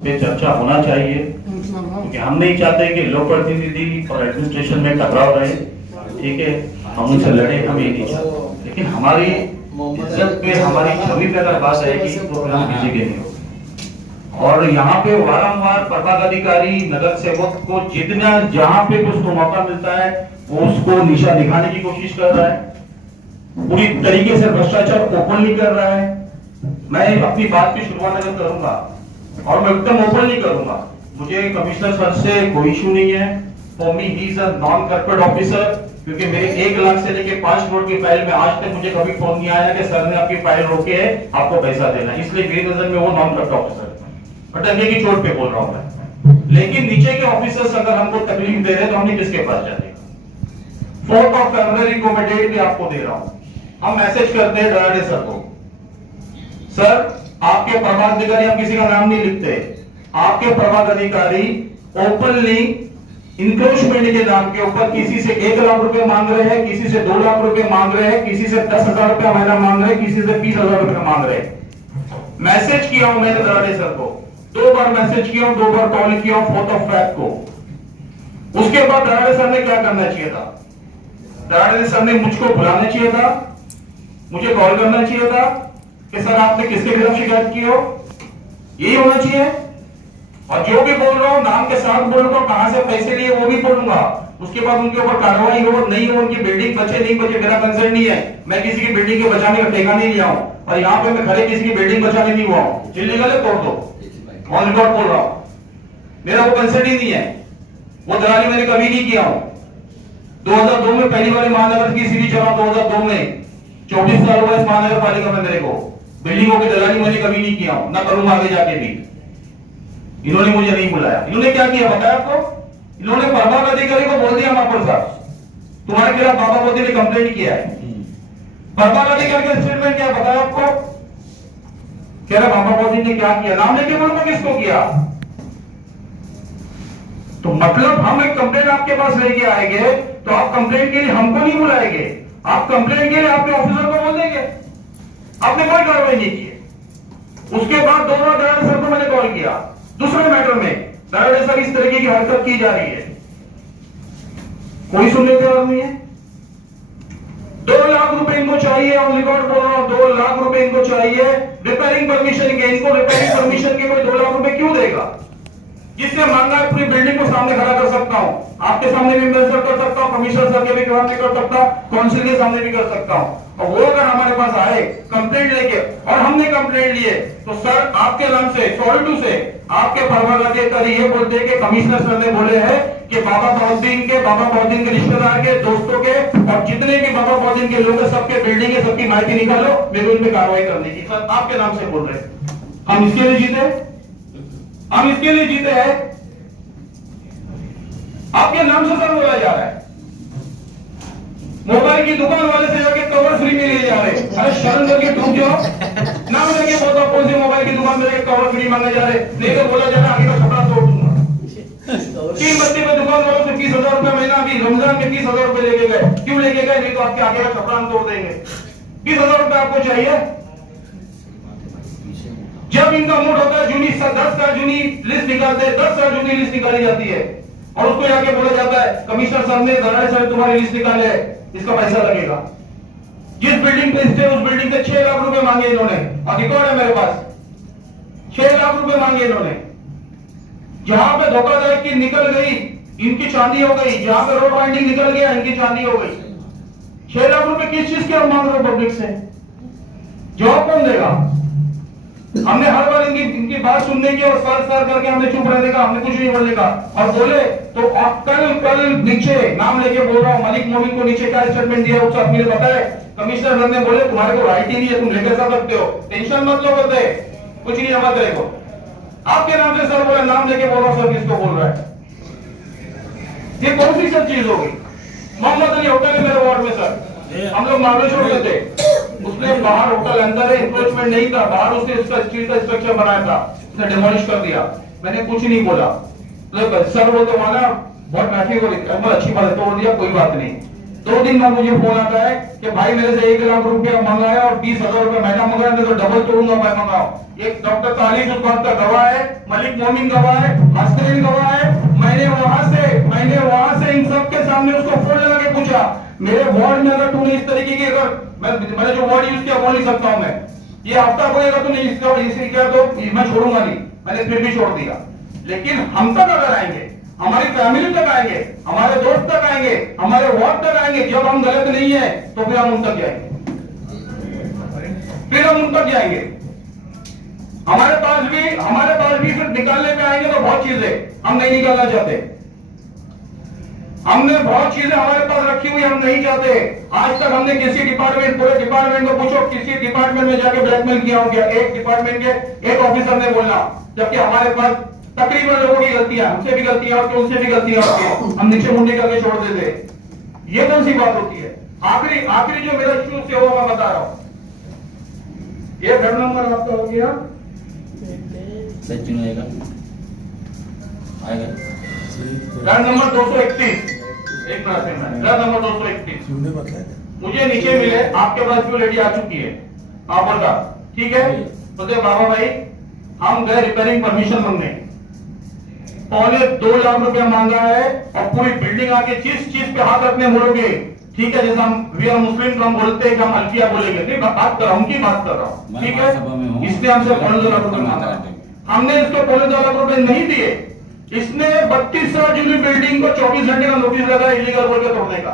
पे चर्चा होना चाहिए, क्योंकि हम नहीं चाहते कि लोक प्रतिनिधि और एडमिनिस्ट्रेशन में टकराव रहे। ठीक है, हम उनसे लड़े, हम ये नहीं चाहते, लेकिन हमारी इज्जत पे, हमारी छवि पे अगर बात आएगी तो फिर हम किसी के नहीं होंगे। और यहाँ पे वारंवार प्रभाग अधिकारी, नगर सेवक को जितना जहाँ पे उसको मौका मिलता है वो उसको निशा दिखाने की कोशिश कर रहा है, पूरी तरीके से भ्रष्टाचार ओपनली कर रहा है। मैं अपनी बात की शुरुआत अगर करूंगा और मैं एकदम ओपनली करूंगा, मुझे कमिश्नर सर से कोई इशू नहीं है। For me he is a non corporate officer, क्योंकि मेरे 1 लाख से लेके 5 करोड़ की फाइल में आज तक मुझे कभी फोन नहीं आया कि सर ने आपकी फाइल रोके है, आपको पैसा देना, इसलिए मेरी नजर में वो नॉन कॉर्पोरेट ऑफिसर है। बट अंगे की चोट पे बोल रहा हूं मैं, लेकिन नीचे के ऑफिसर्स अगर हमको तकलीफ दे रहे हैं तो हमने किसके पास जाने? 4 फरवरी को मैं डेट भी आपको दे रहा हूं, हम मैसेज करते हैं डराडे सर को, सर आपके प्रभाग अधिकारी, हम किसी का नाम नहीं लिखते, आपके प्रभाग अधिकारी ओपनली इंक्रोचमेंट के नाम के ऊपर किसी से 1 लाख रुपए मांग रहे हैं, किसी से 2 लाख रुपए मांग रहे हैं, किसी से 10,000 रुपया महीना मांग रहे हैं, किसी से 20,000 रुपया मांग रहे हैं। मैसेज किया हूं मैंने दराडे सर को, 2 बार मैसेज किया हूं, 2 बार कॉल किया हूं 4th of Feb को। उसके बाद दराडे सर ने क्या करना चाहिए था? दराडे सर ने मुझको बुलाना चाहिए था, मुझे कॉल करना चाहिए था कि सर आपने किसके खिलाफ शिकायत की हो, यही होना चाहिए। और जो भी बोल रहा हूं नाम के साथ बोलूंगा, कहां से पैसे लिए वो भी बोलूंगा, उसके बाद उनके ऊपर कार्रवाई हो नहीं हो, उनकी बिल्डिंग बचे नहीं बचे मेरा कंसर्न नहीं है। मैं किसी की बिल्डिंग के बचाने का ठेका नहीं लिया हूं, और यहाँ पे मैं खड़े किसी की बिल्डिंग बचाने नहीं हुआ हूं। इल्लीगल है तोड़ दो, ऑन रिकॉर्ड बोल रहा हूं, मेरा वो कंसर्न ही नहीं है, वो दलाली मैंने कभी नहीं किया हूं। 2002 में पहली बार महानगर की सीढ़ी चला, 2002 में 24 साल हुआ इस महानगर पालिका में मेरे को, बिल्डिंगों की दलाली मैंने कभी नहीं किया हूं, ना करूंगा आगे जाके भी। इन्होंने मुझे नहीं बुलाया, इन्होंने क्या किया बताया आपको? इन्होंने प्रभाग अधिकारी को बोल दिया महापौर साहब तुम्हारे खिलाफ बाबा मोदी ने कंप्लेंट किया है। प्रभाग अधिकारी का स्टेटमेंट क्या बताया आपको? कह रहा बाबा मोदी ने क्या किया, नाम लेके बोलूंगा किसको किया। तो मतलब हम एक कंप्लेंट आपके पास लेके आएंगे तो आप कंप्लेंट के लिए हमको नहीं बुलाएंगे, आप कंप्लेंट के लिए आपके ऑफिसर को बोल देंगे, आपने कोई कार्रवाई नहीं की। उसके बाद 2 बार दराडे सर को मैंने कॉल किया दूसरे मैटर में, दराडे सर इस तरीके की हरकत की जा रही है, कोई सुनने तैयार नहीं है। 2 लाख रुपए इनको चाहिए, ऑन रिकॉर्ड बोल रहा हूं, 2 लाख रुपए इनको चाहिए रिपेयरिंग परमिशन के। इनको रिपेयरिंग परमिशन के कोई 2 लाख रुपए क्यों देगा? जिसने मांगा है पूरी बिल्डिंग को सामने खड़ा कर सकता हूं, आपके सामने भी मेजर कर सकता हूं, कमिश्नर सर के भी सामने कर सकता हूं, काउंसिल के सामने भी कर सकता हूं। और वो अगर हमारे पास आए कंप्लेंट लेके और हमने कंप्लेंट लिए तो सर आपके नाम से सॉल्टू से आपके प्रभाग अधिकारी ये बोलते हैं कि कमिश्नर सर ने बोले हैं कि बाबा बहुद्दीन के रिश्तेदार के, दोस्तों के और जितने भी बाबा बहुद्दीन के लोग हैं सबके बिल्डिंग है, सबकी माहिती निकालो, मेरे उन पे कार्रवाई करने की। सर आपके नाम से बोल रहे हैं, हम इसके लिए जीते, हम इसके लिए जीते हैं, आपके नाम से सर बोला जा रहा है। मोबाइल की दुकान वाले से जाके कवर फ्री में ले जा रहे हैं, अरे शर्म करके टूट जाओ, नाम लेके बोलता कौन सी मोबाइल की दुकान में जाके कवर फ्री मांगे जा रहे, नहीं तो बोला जा रहा आगे का छपरा तोड़ दूंगा। 3 बत्ती में दुकान वालों से 30,000 रुपए महीना, अभी रमजान में 30,000 रुपए लेके गए, क्यों लेके गए? नहीं तो आपके आगे का छपरा तोड़ देंगे। 20,000 रुपए आपको चाहिए? जब इनका मूड होता है जूनी 10 साल जूनी लिस्ट निकालते हैं, 10 साल जूनी लिस्ट निकाली जाती है और उसको जाके बोला जाता है कमिश्नर साहब ने, दराडे साहब तुम्हारी लिस्ट निकाले है, इसका पैसा लगेगा। जिस बिल्डिंग पे स्टे उस बिल्डिंग से 6 लाख रुपए मांगे इन्होंने, और रिकॉर्ड है मेरे पास, 6 लाख रुपए मांगे इन्होंने। जहां पे धोखाधड़ी की निकल गई इनकी चांदी हो गई, जहां पे रोड बाइंडिंग निकल गया इनकी चांदी हो गई। 6 लाख रुपए किस चीज के मांग रहे हो पब्लिक से? जवाब कौन देगा? हमने हर बार इनकी बात सुनने की और सर करके हमने चुप रहने का, हमने कुछ नहीं बोलने का। और बोले तो आप कल नीचे नाम लेके बोल रहा हूं, मलिक मोमिन को नीचे क्या स्टेटमेंट दिया उससे आपने बताया, कमिश्नर सर ने बोले तुम्हारे को राइट ही नहीं है, तुम लेकर जा सकते हो, टेंशन मत लो, बोलते कुछ नहीं जमा करेगा। आपके नाम से सर बोले, नाम लेके बोल रहा हूं, सर किसको बोल रहा है? ये कौन सी सब चीज होगी? मोहम्मद अली होटल है मेरे वार्ड में सर, हम लोग महाबलेश्वर में थे, उसने बाहर होटल अंदर है, इंक्रोचमेंट नहीं था, बाहर उसने उसका स्टील का स्ट्रक्चर बनाया था, उसने डिमोलिश कर दिया, मैंने कुछ नहीं बोला। सर वो तो माना बहुत माफी हो रही, अच्छी बात है, तोड़ दिया कोई बात नहीं, 2 दिन बाद मुझे फोन आता है कि भाई मेरे से 1 लाख रुपया मंगाया और 20,000 रुपया महीना मंगाया, नहीं तो डबल तोड़ूंगा मैं मंगाओ। एक डॉक्टर तालीम उस बात का गवाह है, मलिक मोमिन गवाह है, हसनैन गवाह है। मैंने वहां से इन सब के सामने उसको फोन लगा के पूछा, मेरे वार्ड में अगर तूने इस तरीके की, अगर मैंने जो वर्ड यूज किया बोल नहीं सकता हूं मैं, ये हफ्ता बोलेगा तूने इसका इसी किया तो मैं छोड़ूंगा नहीं। मैंने फिर भी छोड़ दिया। लेकिन हम तक अगर आएंगे, हमारी फैमिली तक आएंगे, हमारे दोस्त तक आएंगे, हमारे वार्ड तक आएंगे, जब हम गलत नहीं है तो फिर हम उन तक जाएंगे, हमारे पास भी फिर निकालने पे आएंगे तो बहुत चीजें हम नहीं निकालना चाहते। हमने बहुत चीजें हमारे पास रखी हुई, हम नहीं चाहते। आज तक हमने किसी डिपार्टमेंट, पूरे डिपार्टमेंट को पूछो, किसी डिपार्टमेंट में जाके ब्लैकमेल किया हो क्या? एक डिपार्टमेंट के एक ऑफिसर ने बोला, जबकि हमारे पास तकरीबन लोगों की गलतियां, हमसे भी गलतियां होती है, उनसे भी गलतियां होती है, हम नीचे मुंडी करके छोड़ देते। ये कौन सी बात होती है? आखिरी जो मेरा इश्यू से हुआ मैं बता रहा हूं। ये घर नंबर आपका हो गया, घर नंबर 231, एक मिनट, घर नंबर 231 मुझे नीचे मिले, आपके पास भी लेडी आ चुकी है। आप बोलता ठीक है, बोलते बाबा भाई हम गए रिपेयरिंग परमिशन मांगने, 2.25 लाख रुपया मांगा है और पूरी बिल्डिंग आके जिस चीज पे हाथ रखने बोलोगे, ठीक है, जैसे हम वी आर मुस्लिम तो हम बोलते हैं कि हम अल्फिया बोलेंगे, नहीं बात कर रहा हूँ, उनकी बात कर रहा हूँ, ठीक है। इसने हमसे 2.25 लाख रुपए मांगा, हमने इसको 2.25 लाख रुपए नहीं दिए। इसने 32 साल जुली बिल्डिंग को 24 घंटे का नोटिस लगा इलीगल बोल के तोड़ने का।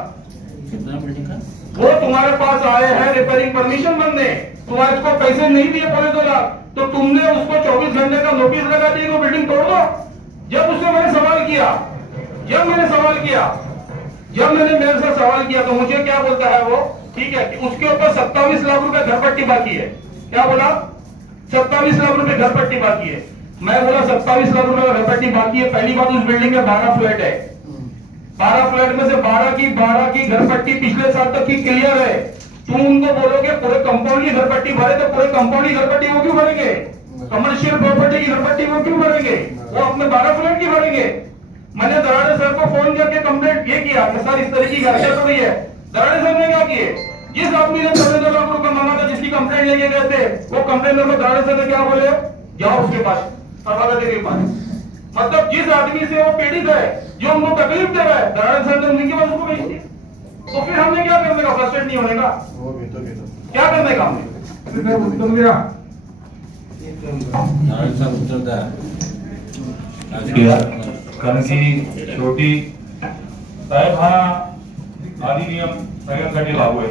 कितना बिल्डिंग का? वो तुम्हारे पास आए हैं रिपेयरिंग परमिशन मांगने, तुम्हारे को पैसे नहीं दिए 2.25 लाख, तो तुमने उसको 24 घंटे का नोटिस लगा दिया वो बिल्डिंग तोड़ दो। जब उससे मैंने सवाल किया, जब मैंने मेरे से सवाल किया तो मुझे क्या बोलता है वो, ठीक है, कि उसके ऊपर 27 लाख रुपए घरपट्टी बाकी है। क्या बोला? 27 लाख रुपए घरपट्टी बाकी है। मैं बोला 27 लाख रुपए का घरपट्टी बाकी है। पहली बात, उस बिल्डिंग में 12 फ्लैट है, 12 फ्लैट में से 12 की घरपट्टी पिछले साल तक की क्लियर है। तुम उनको बोलोगे पूरे कंपाउंड की घरपट्टी भरे, तो पूरे कंपाउंड की घरपट्टी वो क्यों भरेंगे? कमर्शियल प्रॉपर्टी की घरपट्टी वो क्यों भरेंगे? वो अपने 12 फ्लैट की भरेंगे। मैंने दराड़े सर को फोन करके कंप्लेंट ये किया कि सर इस तरीके की हरकत हो रही है। दराड़े सर ने क्या किए, जिस आदमी ने 2.25 लाख रुपए मांगा था, जिसकी कंप्लेंट लेके गए थे, वो कंप्लेंटर को दराड़े सर ने क्या बोले, जाओ उसके पास, सभापति के पास। मतलब जिस आदमी से वो पीड़ित है, जो उनको तकलीफ दे रहा है, दराड़े सर ने उनके पास उसको भेज दिया। तो फिर हमने क्या करने का, फ्रस्ट्रेट नहीं होने का, क्या करने का हमने? कारण की शेवटी साहेब हा अधिनियम सगळ्यांसाठी लागू आहे,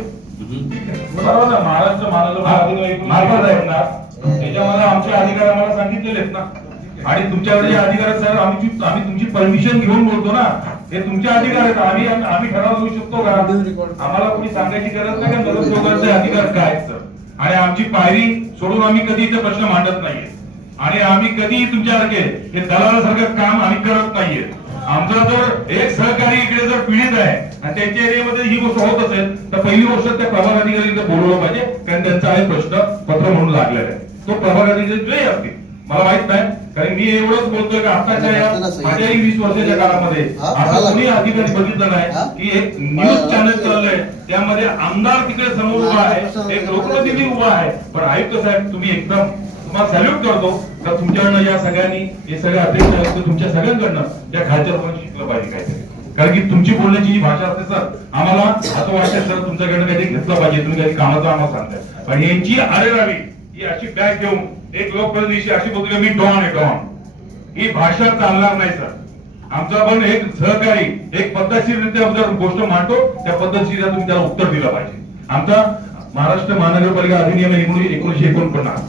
बरोबर ना? महाराष्ट्र महानगर त्याच्यामध्ये आमचे अधिकारी आम्हाला सांगितलेले आहेत ना, आणि तुमच्याकडे जे अधिकार आहेत सर, आम्ही तुमची परमिशन घेऊन बोलतो ना, हे तुमचे अधिकार आहेत। आम्ही ठराव घेऊ शकतो का? आम्हाला कोणी सांगायची गरज नाही का नगरसेवकांचे अधिकार काय आहेत सर, आणि आमची पायरी सोडून आम्ही कधी इथे प्रश्न मांडत नाहीये, आणि आम्ही कधी तुमच्यासारखे हे दलालासारखं काम आम्ही करत नाहीये। आमचा जर एक सहकारी इकडे जर पीडित आहे आणि त्यांच्या एरियामध्ये ही गोष्ट होत असेल तर पहिली गोष्ट त्या प्रभाग अधिकाऱ्यांनी बोलवलं पाहिजे, कारण त्यांचा आहे प्रश्न पत्र म्हणून लागलेला आहे, तो प्रभाग अधिकारी जे असतील मला माहित नाही, कारण मी एवढंच बोलतोय की आताच्या या माझ्याही 20 वर्षाच्या काळामध्ये असं कोणी अधिकारी बघितलं नाही की एक न्यूज चॅनल चाललंय त्यामध्ये आमदार तिकडे समोर उभा आहे, एक लोकप्रतिनिधी उभा आहे, पण आयुक्त साहेब तुम्ही एकदम तुम्हाला सॅल्यूट करतो तर तुमच्याकडनं या सगळ्यांनी हे सगळे अध्यक्ष तुमच्या सगळ्यांकडनं त्या खालच्या पण शिकलं पाहिजे काहीतरी, कारण की तुमची बोलण्याची जी भाषा असते सर, आम्हाला असं वाटतं सर तुमच्याकडनं काहीतरी घेतलं पाहिजे, तुम्ही काही कामाचं आम्हाला सांगताय, पण यांची अरेरावी ही अशी बॅग घेऊन एक लोकप्रतिनिधी अशी बोलतो मी डॉन आहे डॉन, ही भाषा चालणार नाही सर। आमचा पण एक सहकारी एक पद्धतशीररित्या जर गोष्ट मांडतो त्या पद्धतशीर तुम्ही त्याला उत्तर दिलं पाहिजे। आमचा महाराष्ट्र महानगरपालिका अधिनियम 1949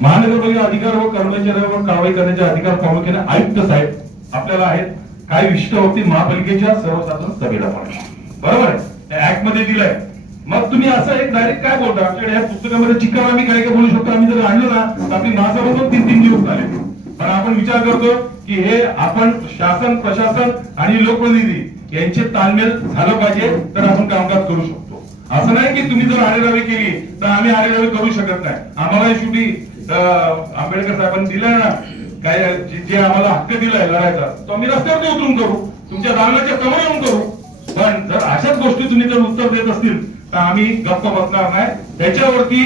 महानगरपालिका अधिकार व कर्मचाऱ्यांवर कारवाई करण्याचे अधिकार प्रामुख्याने आयुक्त साहेब आपल्याला आहेत, काही विशिष्ट बाबतीत महापालिकेच्या सर्वसाधारण सभेला पाहिजे, बरोबर आहे, ऍक्ट मध्ये दिलंय। मग तुम्ही असं एक डायरेक्ट काय बोलता, आपल्याकडे या पुस्तकामध्ये चिक्कार आम्ही काय काय बोलू शकतो, आम्ही जर आणलं ना तर आपली महासभा पण 3-3 दिवस झाले, पण आपण विचार करतो की हे आपण शासन प्रशासन आणि लोकप्रतिनिधी यांचे ताळमेळ झालं पाहिजे तर आपण कामकाज करू शकतो। असं नाही की तुम्ही जर आरेरावी केली तर आम्ही आरेरावी करू शकत नाही। आम्हाला शेवटी आंबेडकर साहेबांनी दिलाय ना काय जे आम्हाला हक्क दिलाय लढायचा, तो आम्ही रस्त्यावरती उतरून करू, तुमच्या दालनाच्या समोर येऊन करू, पण जर अशाच गोष्टी तुम्ही जर उत्तर देत असतील तर आम्ही गप्प बसणार नाही. त्याच्यावरती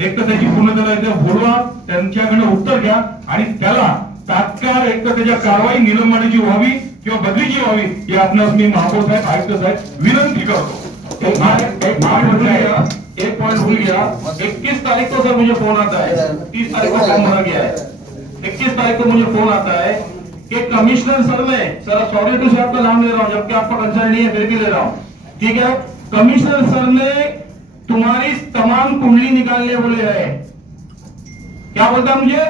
एक तर त्याची पूर्णतः इथे बोलवा, त्यांच्याकडे उत्तर घ्या आणि त्याला तात्काळ एक तर त्याच्या कारवाई निलंबनाची व्हावी किंवा बदलीची व्हावी ही आपणास मी महापौर साहेब आयुक्त साहेब विनंती करतो. एक पॉइंट भूल गया. 21 तारीख को सर मुझे फोन आता है, 30 तारीख को फॉर्म भरा गया है, 21 तारीख को मुझे फोन आता है कि कमिश्नर सर ने, सर सॉरी टू से आपका नाम ले रहा हूँ जबकि आपका कंसर्न नहीं है फिर भी ले रहा हूँ, ठीक है. कमिश्नर सर ने तुम्हारी तमाम कुंडली निकालने बोले है. क्या बोलता है मुझे?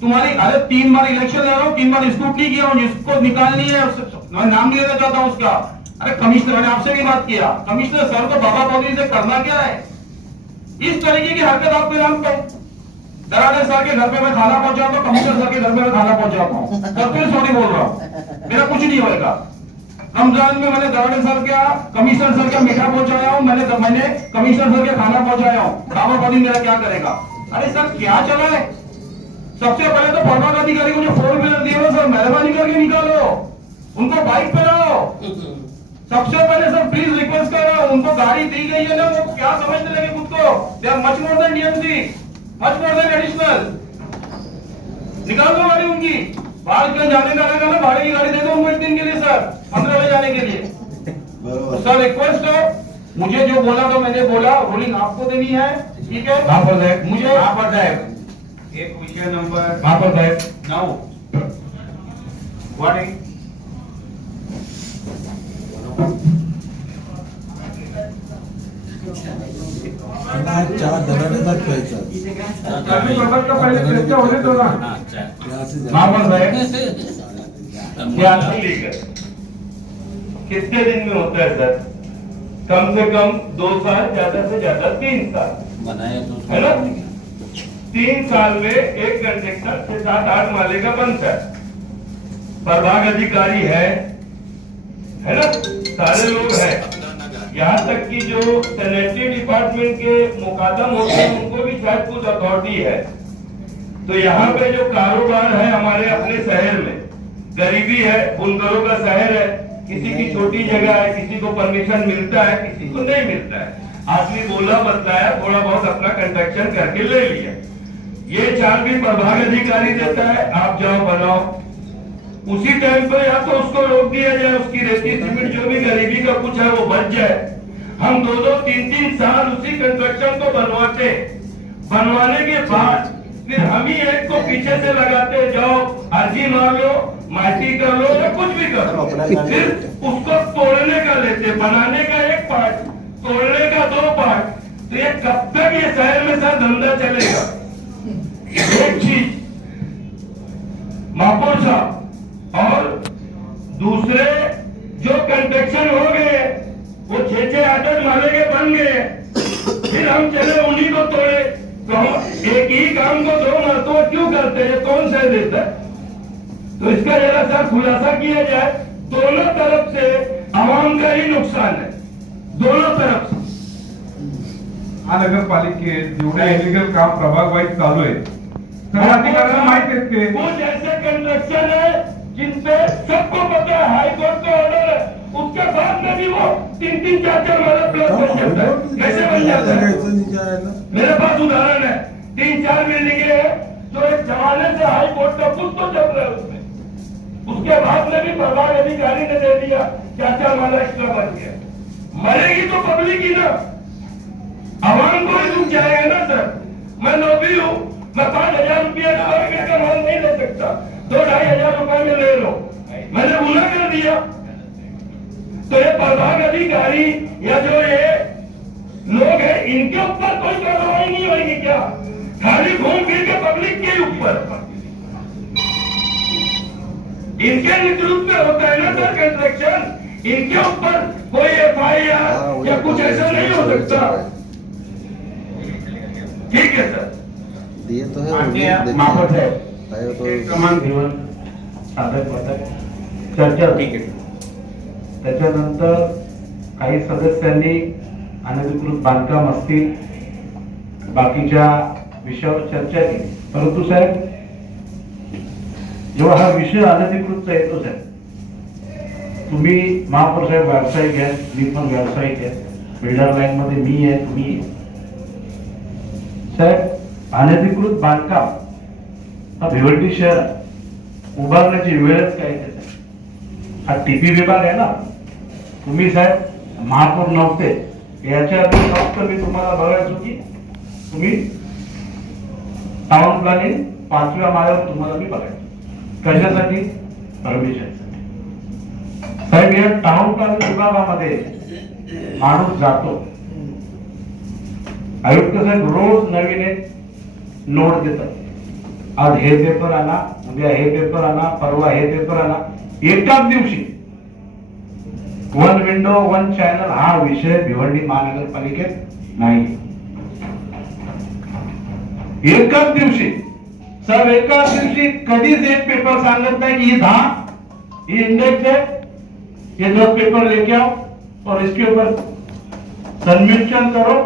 तुम्हारी, अरे 3 बार इलेक्शन ले रहा हूँ, 3 बार स्क्रूटनी किया हूँ, जिसको निकालनी है मैं नाम नहीं लेना चाहता हूँ उसका. अरे कमिश्नर, मैंने आपसे भी बात किया, कमिश्नर सर को बाबा चौधरी से करना क्या है? इस तरीके की हरकत आपके नाम पर. दराडे सर के घर पे मैं खाना पहुंचाता हूँ, कमिश्नर सर के घर पे मैं खाना पहुंचाता हूँ, सर फिर सॉरी बोल रहा हूँ, मेरा कुछ नहीं होगा. रमजान में मैंने दराडे सर का, कमिश्नर सर का मीठा पहुंचाया हूँ, मैंने कमिश्नर सर के खाना पहुंचाया हूँ, बाबा चौधरी मेरा क्या करेगा? अरे सर क्या चला है? सबसे पहले तो प्रभाग अधिकारी को जो 4 व्हीलर दिए हो सर, मेहरबानी करके निकालो, उनको बाइक पे लाओ. सबसे पहले सर प्लीज रिक्वेस्ट कर रहा हूं, उनको गाड़ी दी गई है ना, वो क्या समझने लगे खुद को? They are much more than DMC, much more than additional. निकाल दो गाड़ी उनकी. बाहर कहीं जाने का रहेगा ना, भाड़े की गाड़ी दे दो उनको 1 दिन के लिए सर, 15 बजे जाने के लिए. सर रिक्वेस्ट है, मुझे जो बोला तो मैंने बोला, रूलिंग आपको देनी है, ठीक है. महापौर साहेब, मुझे महापौर साहेब, एक विषय नंबर महापौर साहेब 9 व्हाट इज चार दराडेदार पैसा महापौर साहेब क्या ठीक है? कितने दिन में होता है सर? कम से कम 2 साल, ज्यादा से ज्यादा 3 साल बनाया तो है ना. 3 साल में एक कंट्रेक्टर 6-7-8 माले का बनता है. प्रभाग अधिकारी है ना, सारे लोग हैं. यहाँ तक कि जो सैनिटरी डिपार्टमेंट के मुकादम होते हैं उनको भी शायद कुछ अथॉरिटी है. तो यहाँ पे जो कारोबार है हमारे अपने शहर में, गरीबी है, बुनकरों का शहर है, किसी की छोटी जगह है, किसी को परमिशन मिलता है, किसी को नहीं मिलता है. आदमी बोला बताया, थोड़ा बहुत अपना कंस्ट्रक्शन करके ले लिया. ये चार्ज भी प्रभाग अधिकारी देता है, आप जाओ बनाओ. उसी टाइम पर या तो उसको रोक दिया जाए, उसकी रेती सीमेंट जो भी गरीबी का कुछ है वो बच जाए. हम 2-2, 3-3 साल उसी कंस्ट्रक्शन को बनवाते, बनवाने के बाद फिर हम ही एक को पीछे से लगाते, जाओ अर्जी मार लो, माटी कर लो या कुछ भी कर लो. फिर उसको तोड़ने का लेते, बनाने का 1 पार्ट, तोड़ने का 2 पार्ट. तो ये कब तक ये शहर में सर धंधा चलेगा? एक चीज महापौर साहब, और दूसरे जो कंस्ट्रक्शन हो गए वो 6-8 माले के बन गए, फिर हम चले उन्हीं को तोड़े. तो हम एक ही काम को 2 मरतबा क्यों करते हैं? कौन सह देता है? तो इसका जरा सा खुलासा किया जाए. दोनों तरफ से आवाम का ही नुकसान है, दोनों तरफ से. महानगरपालिकेत जेवढे इलिगल काम प्रभाग वाईज चालू आहे तर अधिकाऱ्यांना माहिती आहेत की कुछ ऐसे कंस्ट्रक्शन है जिनपे सबको पता है, हाई कोर्ट का ऑर्डर है, उसके बाद में भी वो 3-3, 4-4 माला प्लस कर सकता है. कैसे बन जाता है? मेरे पास उदाहरण है, 3-4 बिल्डिंगे है जो एक जमाने से हाई कोर्ट का कुछ तो चल रहा है उसमें, उसके बाद में भी प्रभाग अधिकारी ने दे दिया, 4-4 माला एक्स्ट्रा बन गया. मरेगी तो पब्लिक ही ना, आवाम को ही रुक जाएगा ना सर. मैं लोभी हूँ, मैं 5,000 रुपया का माल नहीं ले सकता, 2-2,500 रुपए में ले लो. मैंने गुनाह कर दिया. तो ये प्रभाग अधिकारी या जो ये लोग हैं इनके ऊपर कोई कार्रवाई नहीं होगी क्या? खाली घूम फिर के पब्लिक के ऊपर, इनके नेतृत्व में होता है ना सर कंस्ट्रक्शन, इनके ऊपर कोई FIR या कुछ ऐसा नहीं हो सकता. ठीक है सर. दिए तो माननीय है महापौर साहेब, तो क्रमांक घेऊन सादर करतात. चर्चा ठीक आहे. त्याच्यानंतर काही सदस्यांनी अनधिकृत बांधकाम असतील बाकीच्या विषयावर चर्चा केली. परंतु साहेब जेव्हा हा विषय अनधिकृतचा येतो साहेब, तुम्ही महापौर साहेब व्यावसायिक आहे, मी पण व्यावसायिक आहे, बिल्डर लाईन मध्ये मी आहे, तुम्ही आहे. साहेब अनधिकृत बांधकाम हा भिवंडी शहर उभारण्याची वेळच काय त्याचा. हा टीपी विभाग आहे ना. तुम्ही साहेब महापौर नव्हते याच्या आधी फक्त मी तुम्हाला बघायचो की तुम्ही टाउन प्लॅनिंग 5व्या माळ्यावर तुम्हाला मी बघायचो. कशासाठी? परमिशनसाठी. साहेब या टाउन प्लॅनिंग विभागामध्ये माणूस जातो, आयुक्त साहेब रोज नवीन एक नोट देतात. आज हे पेपर आणा, उद्या हे पेपर आणा, परवा हे पेपर आणा. एकाच दिवशी वन विंडो वन चॅनल हा विषय भिवंडी महानगरपालिकेत नाही. एकाच दिवशी साहेब, एकाच दिवशी कधीच एक पेपर सांगत नाही की ये 10 ये इंडेक्स है, ये 10 पेपर लेके आओ और इसके ऊपर सबमिशन करो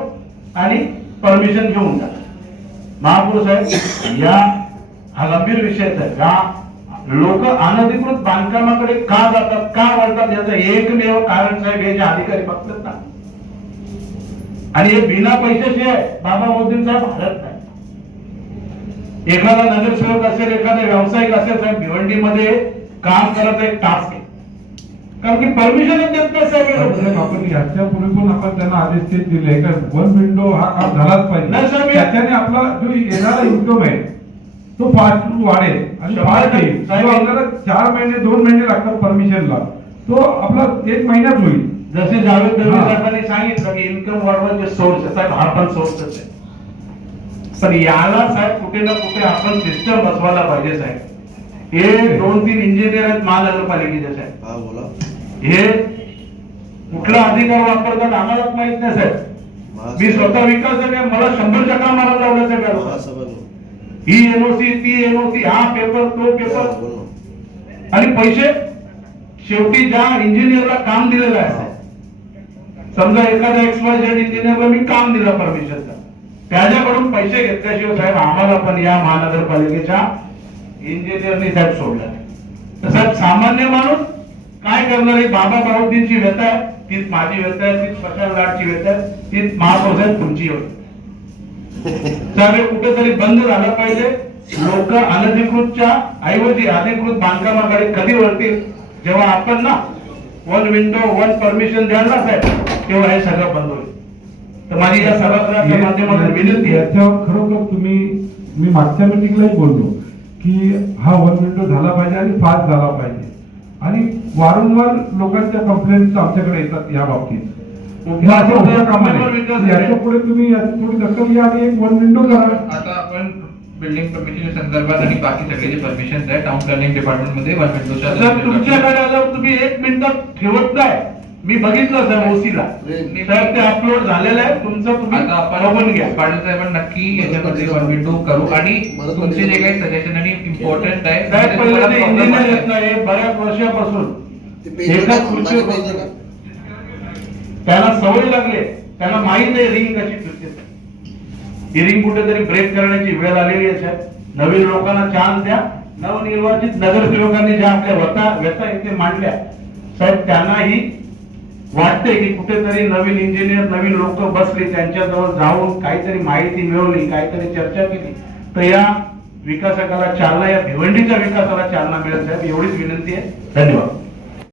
आणि परमिशन घेऊन जा. महापौर साहेब या हा गंभीर विषय आहे. लोक अनधिकृत बांधकामाकडे का जातात, का वळतात, याचं एकमेव कारण साहेब हे जे अधिकारी बघतात ना, आणि हे बिना पैशाचे बाबा मोदीं साहेब हरत नाही. एखादा नगरसेवक असेल, एखादा व्यावसायिक असेल साहेब, भिवंडीमध्ये काम करायचं एक टास्क आहे, कारण की परमिशनच देत नाही साहेब. आपण याच्या पूर्वी पण आपण त्यांना आदेश तेच दिले का वन विंडो हा काम झालाच नाही पाहिजे. साहेब, त्याच्याने आपला जो येणारा इन्कम आहे तो फास्ट वाढेल आणि फास्ट येईल. साहेब, जो आपल्याला 4 महिने 2 महिने लागतात परमिशनला, तो आपला 1 महिन्यात होईल. जसे जावेद दळवी हा. साहेबांनी सांगितलं की इन्कम वाढवायचे सोर्स आहे साहेब, हा पण सोर्सच आहे. पण याला साहेब कुठे ना कुठे आपण सिस्टम बसवायला पाहिजे साहेब. हे 2-3 इंजिनियर आहेत महानगरपालिकेचे साहेब, हा बोला. हे कुठला अधिकार वापरतात आम्हालाच माहित नाही साहेब. मी स्वतः विकास आहे, मला 100 चक्रा मारायला लावलं साहेब. महासभा ही एनओसी, ती एनओसी, हा पेपर, तो पेपर, बोला. आणि पैसे शेवटी ज्या इंजिनियरला काम दिलेलं आहे, समजा एखाद्या XYZ इंजिनियरला मी काम दिलं परमिशनचं, त्याच्याकडून पैसे घेतल्याशिवाय साहेब आम्हाला पण या महानगरपालिकेच्या इंजिनियरनी साहेब सोडलं नाही. तर साहेब सामान्य माणूस काय करणार आहे? बाबा बाहुद्दीनची व्यथा आहे, तीच माझी व्यथा आहे, तीच स्पेशल गार्डची व्यथा आहे, तीच महापौर साहेब तुमची होती. साहेब हे कुठेतरी बंद झालं पाहिजे. लोक अनधिकृतच्या ऐवजी अधिकृत बांधकामाकडे कधी वळतील? जेव्हा आपण ना वन विंडो वन परमिशन द्याल ना साहेब, तेव्हा हे सगळं बंद होईल. तर माझी या सभागृहाच्या माध्यमातून विनंती आहे. याच्यावर खरोखर तुम्ही, मी मागच्या मीटिंगलाही बोललो की हा वन विंडो झाला पाहिजे आणि फास्ट झाला पाहिजे. आणि वारंवार लोकांच्या कंप्लेंट आमच्याकडे येतात या बाबतीत. याच्या पुढे तुम्ही याची थोडी दखल घ्या आणि एक वन विंडो करा. आता आपण बिल्डिंग परमिशन संदर्भात आणि बाकी सगळे जे परमिशन आहे टाउन प्लॅनिंग डिपार्टमेंट मध्ये वन विंडोच्या साहेब तुमच्याकडे आल्यावर तुम्ही 1 मिनिटात ठेवत नाही. मी बघितलं साहेब ओसीला, साहेब ते अपलोड झालेलं आहे तुमचं, तुम्ही आता बघून घ्या. आपण पाटील साहेब नक्की याच्यामध्ये वन विंडो करू आणि तुमचे जे काही सजेशन आणि इम्पॉर्टंट आहे साहेब पहिले ते इंजिनियर येत नाही, बऱ्याच वर्षापासून एकाच खुर्चीवर त्याला सवय लागली, त्याला माहित आहे रिंग कशी फिरते. ही रिंग कुठेतरी ब्रेक करण्याची वेळ आलेली आहे साहेब. नवीन लोकांना चान्स द्या. नवनिर्वाचित नगरसेवकांनी ज्या आपल्या व्यथा इथे मांडल्या साहेब, त्यांनाही वाटते की कुठेतरी नवीन इंजिनियर, नवीन लोक बसली, त्यांच्याजवळ जाऊन काहीतरी माहिती मिळवली, काहीतरी चर्चा केली, तर या विकासाला चालना, या भिवंडीच्या विकासाला चालना मिळेल साहेब. एवढीच विनंती आहे. धन्यवाद.